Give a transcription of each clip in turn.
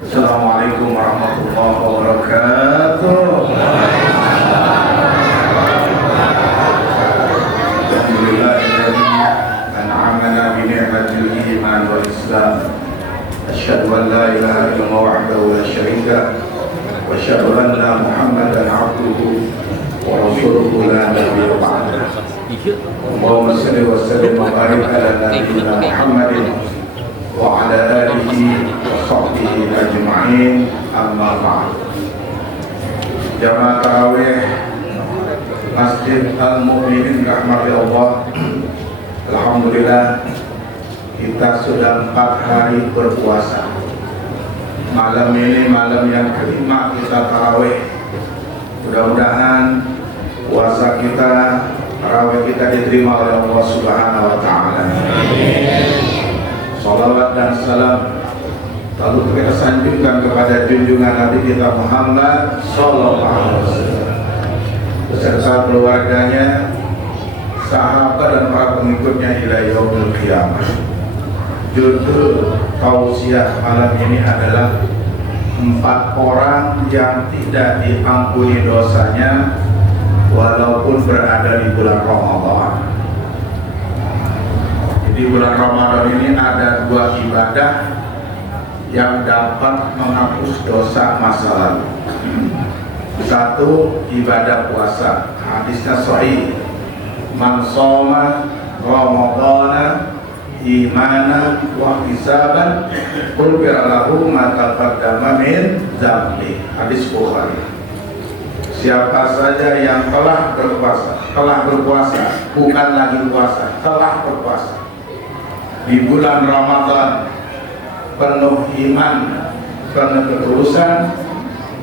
Assalamualaikum warahmatullahi wabarakatuh. Alhamdulillahilladzi an'amana bi ni'matil iman wal islam. Asyhadu an la ilaha illallah wahdahu la syarika wa asyhadu anna Muhammadan 'abduhu wa rasuluhu la nabiyya ba'dahu. Allahumma shalli wa sallim wa barik ala nabiyyina Muhammadin wa ala alihi wa sahbihi ajma'in, amma ba'd. Jamaah tarawih Masjid Al-Mu'minin rahmati Allah, alhamdulillah kita sudah 4 hari berpuasa. Malam ini malam yang kelima kita tarawih. Mudah-mudahan puasa kita, tarawih kita diterima oleh Allah Subhanahu wa ta'ala. Salawat dan salam lalu kita sanjungkan kepada junjungan Nabi kita Muhammad sallallahu alaihi wasallam beserta keluarganya, sahabat dan para pengikutnya ila yaumil qiyamah. Judul tausiah malam ini adalah 4 orang yang tidak diampuni dosanya walaupun berada di bulan Ramadan. Di bulan Ramadan ini ada 2 ibadah yang dapat menghapus dosa masa lalu. Satu, ibadah puasa. Hadisnya sahih. Man shoma Ramadana imanan wa ihtisaban ghufira lahu ma taqaddama min dzambi. Hadis Bukhari. Siapa saja yang telah berpuasa, bukan lagi puasa, telah berpuasa di bulan Ramadan penuh iman, penuh ketulusan,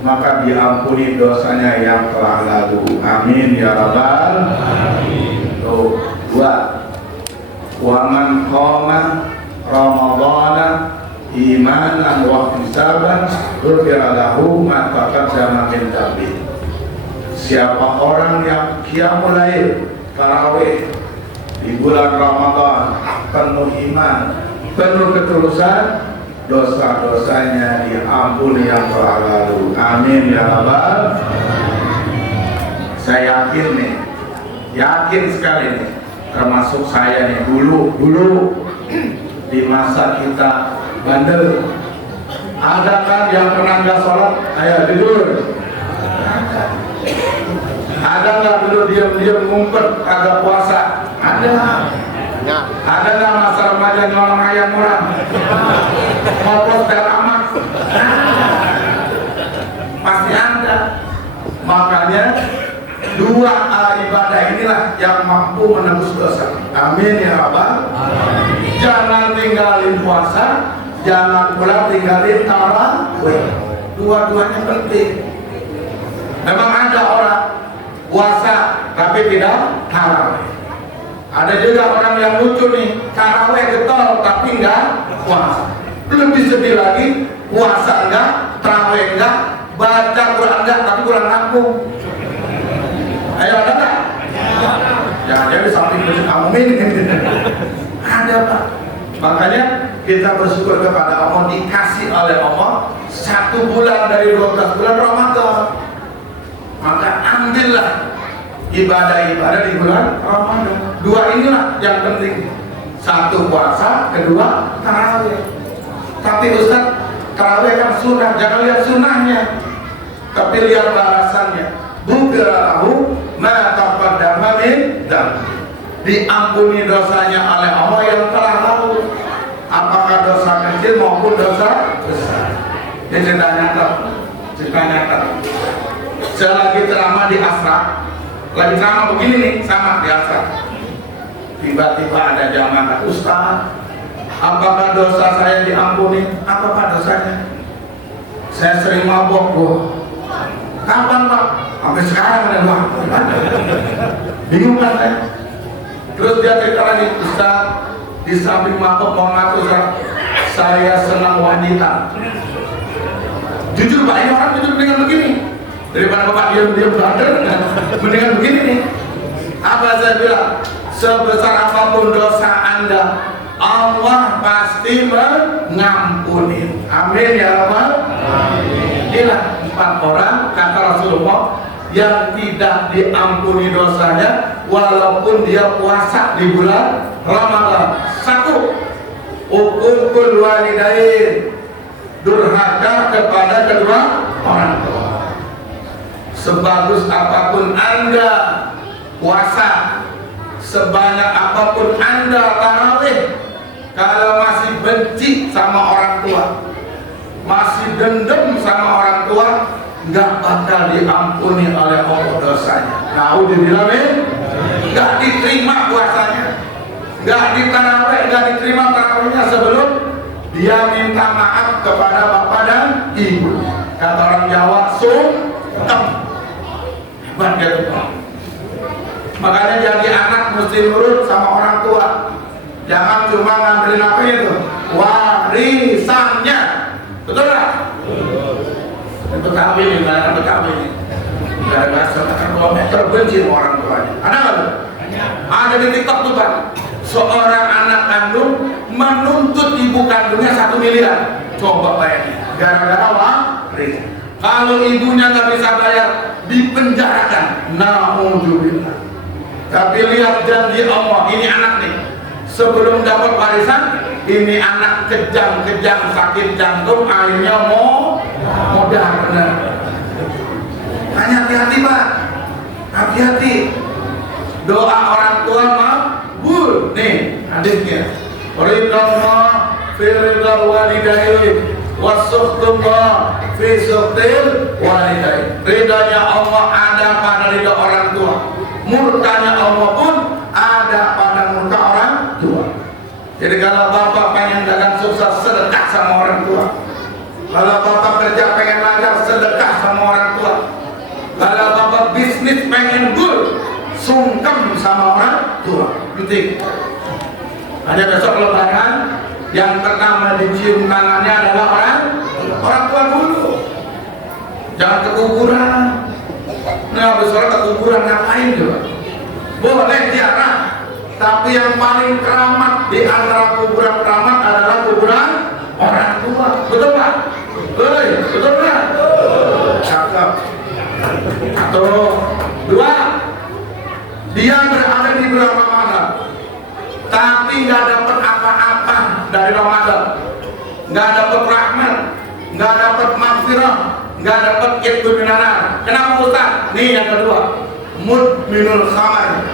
maka diampuni dosanya yang telah lalu. Amin ya rabbal alamin. 2. Wa man qama Ramadana imanan wa ihtisaban ghufira lahu ma taqaddama min dzambi. Siapa orang yang qiyamul lail, tarawih di bulan Ramadan penuh iman, penuh ketulusan, dosa-dosanya diampuni yang telah lalu. Amin ya rabbal. Saya yakin sekali nih, termasuk saya nih, dulu di masa kita bandel, ada kan yang pernah nggak sholat? Ayo jujur. Ada nggak dulu diam-diam ngumpet kagak puasa? Ada. Ada nggak masa remaja nyolong ayam orang? Ngoplos dan amat? Pasti ada. Makanya 2 ibadah inilah yang mampu menembus dosa. Amin ya rabbal. Jangan tinggalin puasa, jangan pula tinggalin tarawih. Dua-duanya penting. Memang ada orang puasa tapi tidak tarawih. Ada juga orang yang lucu nih, tarawih getol tapi enggak puasa. Lebih sedih lagi, puasa enggak, tarawih enggak, baca Quran enggak, tapi kurang kampung. Ayo ada enggak? Ya jadi samping masjid Amin. Ada Pak. Makanya kita bersyukur kepada Allah, dikasih oleh Allah 1 bulan dari 12 bulan Ramadan. Maka ambillah ibadah-ibadah di bulan Ramadan. 2 inilah yang penting. 1 puasa, 2 tarawih. Tapi Ustaz, tarawih kan sunnah, jangan lihat sunnahnya, tapi lihat balasannya. Ghufira lahu ma taqaddama min dzambi. Diampuni dosanya oleh Allah yang telah lalu, apakah dosa kecil maupun dosa besar. Ini cerita nyata. Saya lagi ceramah di Asra, lagi ceramah begini nih, sama di Asra. Tiba-tiba ada jamaah, Ustaz, apakah dosa saya diampuni? Apakah dosanya? Saya sering mabok, Bu. Kapan Pak? Sampai sekarang ada mabok. Bingung kan saya? Terus dia cerita lagi, Ustaz, di samping mabok mau ngaku saya senang wanita. Jujur Pak, ini orang jujur dengan begini. Daripada Bapak diam-diam belajar, mendingan begini nih. Apa saya bilang? Sebesar apapun dosa Anda, Allah pasti mengampuni. Amin ya Rabbal. Inilah 4 orang kata Rasulullah yang tidak diampuni dosanya walaupun dia puasa di bulan Ramadan. 1, uququl walidain, durhaka kepada kedua orang tua. Sebagus apapun Anda puasa, sebanyak apapun Anda tarawih, kalau masih benci sama orang tua, masih dendam sama orang tua, nggak bakal diampuni oleh Allah dosanya. Naudzubillah, nggak diterima puasanya, nggak ditarawih, nggak diterima tarawihnya sebelum dia minta maaf kepada bapak dan ibu. Kata orang Jawa, sungkem. Hebat dia tuh. Makanya jadi anak mesti nurut sama orang tua. Jangan cuma ngambilin apa itu warisannya. Betul nggak? Betawi nih, karena Betawi nih. Gara-gara 1 kilometer benci sama orang tuanya. Ada nggak tuh? Ada di TikTok tuh Pak. Seorang anak kandung menuntut ibu kandungnya 1 miliar. Coba bayangin. Gara-gara waris. Kalau ibunya nggak bisa bayar, dipenjarakan. Naudzubillah. Tapi lihat janji Allah, ini anak nih. Sebelum dapat warisan, ini anak kejang-kejang sakit jantung, akhirnya modal benar. Hanya hati-hati Pak, hati-hati. Doa orang tua makbul. Nih adiknya, ridallah fi ridal walidain wasuhtullah fi suhtil walidain. Ridanya Allah ada pada ridha orang tua, murkanya Allah pun ada pada murka orang tua. Jadi kalau bapak pengen dagang sukses, sedekah sama orang tua. Kalau bapak kerja pengen lancar, sedekah sama orang tua. Kalau bapak bisnis pengen good, sungkem sama orang tua. Penting. Ada besok lebaran, yang pertama dicium tangannya adalah orang tua dulu. Jangan ke kuburan. Nah, besok ke kuburan ngapain juga? Boleh ziarah, tapi yang paling keramat di antara kuburan keramat adalah kuburan orang tua. Betul Pak? Betul nggak? Cakep. Atau 2, dia berada di bulan Ramadan, tapi nggak dapat apa-apa dari Ramadan, nggak dapat rahmat, nggak dapat maghfirah, nggak dapat itminanan. Kenapa Ustaz? Nih yang kedua, mudminul khamar,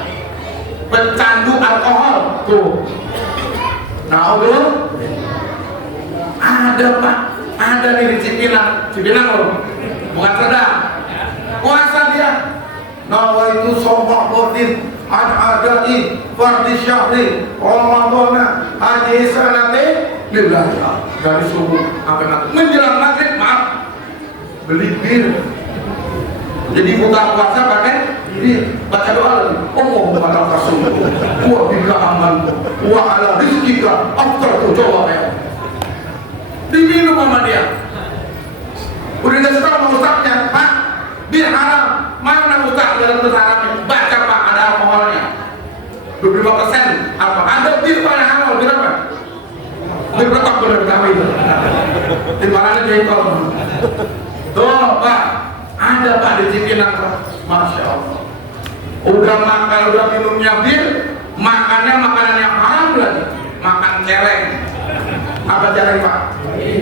pecandu alkohol tuh. Nah, ada Pak, ada nih di Cipinang loh, bukan Sedang. Puasa dia, nawaitu sohbahodin adai fardi syahri Ramadana haji sanate lillahi. Dari subuh sampai maghrib, menjelang maghrib maaf beli bir. Jadi buka puasa pakai bir, baca doa lagi. Allah batal kasum, wa bika aman, wa ala rizkika aftartu. Coba ya, diminum sama dia. Udah dasar sama ustaznya, Pak, bir haram. Mana ustaz dalam haramnya? Baca Pak, ada alkoholnya 25% apa? Ada bir Pak yang halal, bir apa? Bir betok bener Betawi itu. Di mana jengkol? Tuh Pak, ada Pak di Cipinang Pak. Masya Allah. Udah makan, udah minumnya bir, makannya makanan yang haram lagi. Makan celeng. Apa celeng Pak?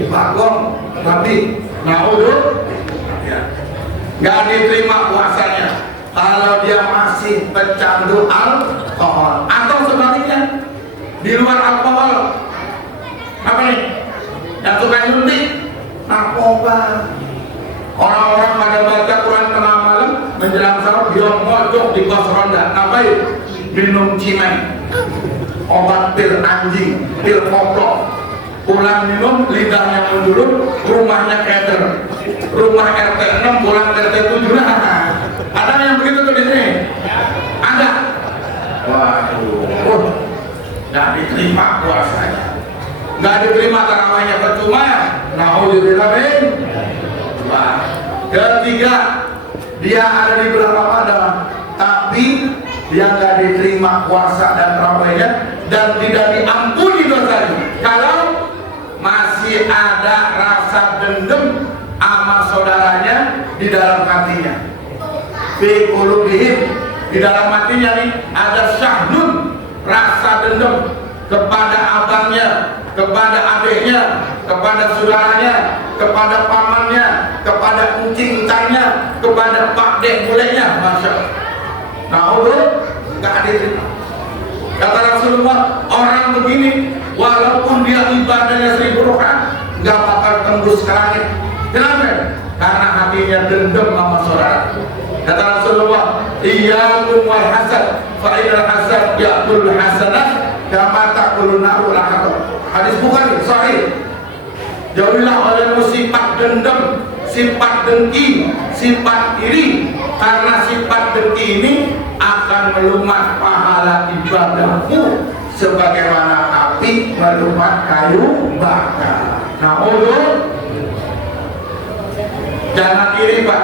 Bagong, babi. Nah udah ya. Gak diterima puasanya kalau dia masih pecandu alkohol, atau sebaliknya di luar alkohol. Apa nih? Yang suka nyuntik, narkoba. Orang-orang pada baca Quran tengah malam menjelang sahur, dia mojok di kos ronda. Ngapain? Minum cimen, obat pil anjing, pil koplo. Pulang minum, lidahnya menjulur, rumahnya keder. Rumah RT 6, pulang RT 7. Nah, ada yang begitu tuh di sini? Ada. Waduh, nggak diterima puasanya, nggak diterima tarawihnya, percuma. Naudzubillah. Ketiga, dia ada di bulan Ramadan, tapi dia nggak diterima puasa dan tarawihnya dan tidak diampuni dosa. di dalam hatinya. Fi qulubihim, di dalam hatinya nih ada syahnun, rasa dendam kepada abangnya, kepada adiknya, kepada saudaranya, kepada pamannya, kepada kucing-kucingnya, kepada pak dek bulenya. Masya Allah. Nah, nggak ada cerita. Kata Rasulullah, orang begini walaupun dia ibadahnya 1000 rakaat nggak bakal tembus ke langit. Kenapa? Karena hatinya dendam sama saudara. Kata Rasulullah, iyyakum wal hasad, fa innal hasad ya'kul hasanah kama ta'kulun naru lahab. Hadis Bukhari sahih. Jauhilah olehmu sifat dendam, sifat dengki, sifat iri, karena sifat dengki ini akan melumat pahala ibadahmu sebagaimana api melumat kayu bakar. Nah, jangan iri, Pak.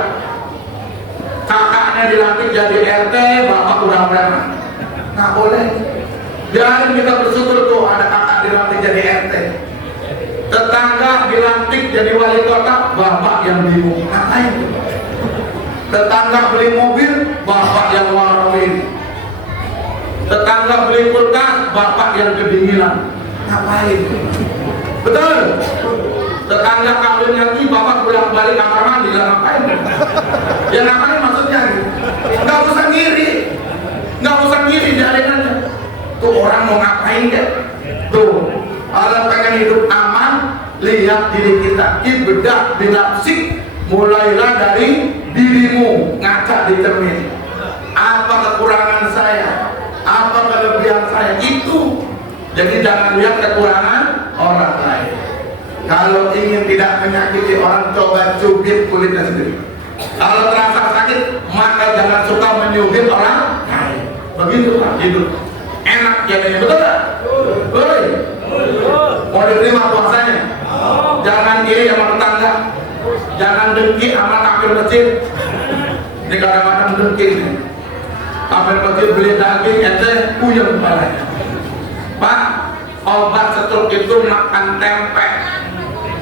Kakaknya dilantik jadi RT, bapak udah preman. Nggak boleh. Biarin kita bersyukur tuh ada kakak dilantik jadi RT. Tetangga dilantik jadi wali kota, bapak yang bingung. Ngapain? Tetangga beli mobil, bapak yang warawin. Tetangga beli kulkas, bapak yang kedinginan. Ngapain? Betul. Tetangga kawin lagi, bapak pulang balik kamar mandi, lah ngapain? Ya ngapain maksudnya? Nggak usah ngiri, nggak usah ngiri, jalanin aja. Tuh orang mau ngapain ya? Tuh, kalau pengen hidup aman, lihat diri kita, ibadah binafsik, mulailah dari dirimu, ngaca di cermin. Apa kekurangan saya? Apa kelebihan saya? Itu. Jadi jangan lihat kekurangan orang lain. Kalau ingin tidak menyakiti orang, coba cubit kulitnya sendiri. Kalau terasa sakit, maka jangan suka menyubit orang lain. Begitu Pak, hidup enak jadinya, betul tak? Betul. Mau diterima puasanya? Jangan iri sama tetangga, jangan dengki sama takbir masjid. Ini kadang-kadang dengki. Takbir masjid beli daging, ente puyeng kepalanya. Pak, obat stroke itu makan tempe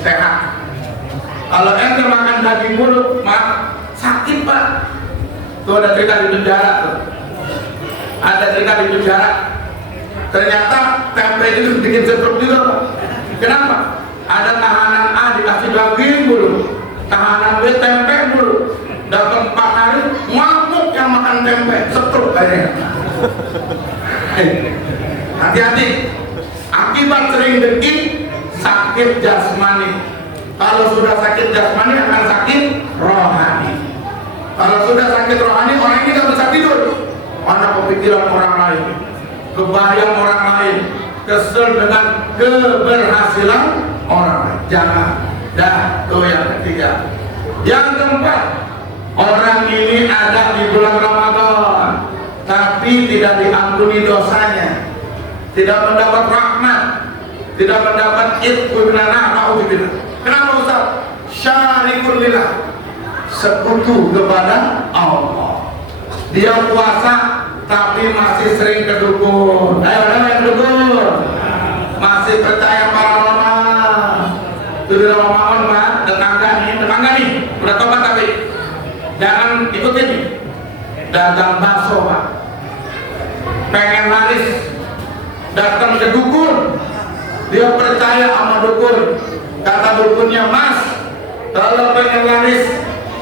sehat. Kalau ente makan daging mulu, maaf, sakit Pak. Tuh ada cerita di penjara tuh. Ada cerita di penjara. Ternyata tempe itu bikin stroke juga Pak. Kenapa? Ada tahanan A dikasih daging mulu, tahanan B tempe mulu. Dapat 4 hari, ngamuk yang makan tempe, stroke kayaknya. Hati-hati. Akibat sering dengki, sakit jasmani. Kalau sudah sakit jasmani akan sakit rohani. Kalau sudah sakit rohani, orang ini tidak bisa tidur. Mana kepikiran orang lain, kebayang orang lain, kesel dengan keberhasilan orang lain. Jangan. Dah, itu yang ketiga. Yang keempat, orang ini ada di bulan Ramadan, tapi tidak diampuni dosanya, tidak mendapat rahmat, tidak mendapat itqunana. Kenapa Ustaz? Syarikun lillah, sekutu kepada Allah. Dia puasa tapi masih sering ke dukun. Ayo yang dukun, masih percaya paranormal. Itu di Ramadan Pak, tetangga nih udah tobat, tapi jangan ikutin nih. Dagang bakso Pak, pengen laris, datang ke dukun. Dia percaya sama dukun. Kata dukunnya, Mas, kalau pengen laris,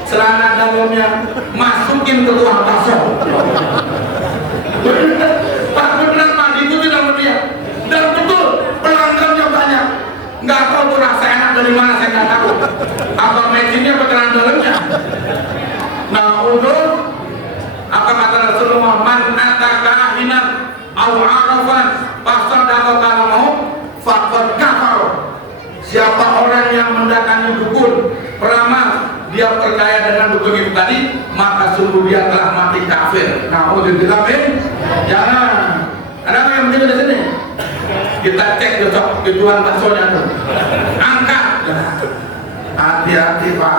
celana dalamnya masukin ke tukang bakso. Pak, benar Pak, itu tidak dia. Dan betul, pelanggannya banyak. Nggak tahu tuh rasa enak dari mana, saya nggak tahu. Apa mesinnya atau celana dalamnya? Nah, apa kata Rasulullah? Man ataka ahinan aw arafan fasaddaqa kalamahu faqad kafar. Siapa orang yang mendatangi dukun, peramal, dia percaya dengan dukun itu tadi, maka sungguh dia telah mati kafir. Nah, jangan. Ada yang begitu di sini? Kita cek besok tujuan baksonya tuh. Angkat. Hati-hati Pak.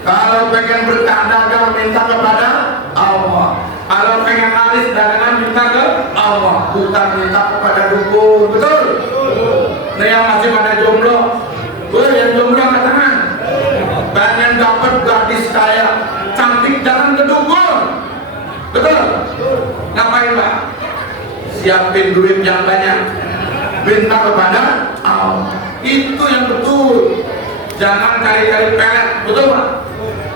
Kalau pengen berkah dagang, minta kepada Allah. Kalau pengen laris dagangan, minta ke Allah, bukan minta kepada dukun. Betul? Nah, yang masih pada jomblo, yang jomblo angkat tangan. Pengen dapat gadis kaya, siapin duit yang banyak, minta kepada Allah. Itu yang betul. Jangan cari-cari pelet, betul Pak?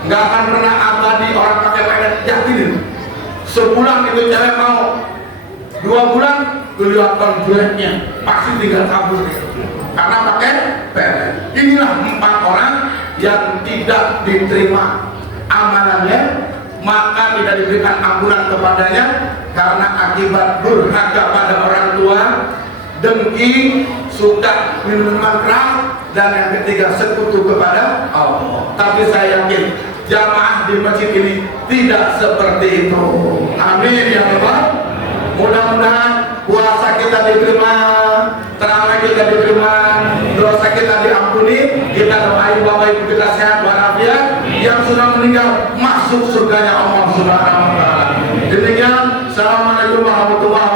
Nggak akan pernah abadi orang pakai pelet, yakinin. Sebulan itu cewek mau, 2 bulan kelihatan jeleknya, pasti tinggal kabur karena pakai pelet. Inilah 4 orang yang tidak diterima amanannya, maka tidak diberikan ampunan kepadanya karena akibat durhaka pada orang tua, dengki, suka minuman keras, dan yang ketiga sekutu kepada Allah. Tapi saya yakin jamaah di masjid ini tidak seperti itu. Amin ya Allah. Mudah-mudahan puasa kita diterima, tarawih kita diterima, dosa kita diampuni. Kita doain Bapak Ibu kita sehat walafiat, yang sudah meninggal masuk surganya Allah Subhanahu wa taala. Demikian, assalamualaikum warahmatullahi wabarakatuh.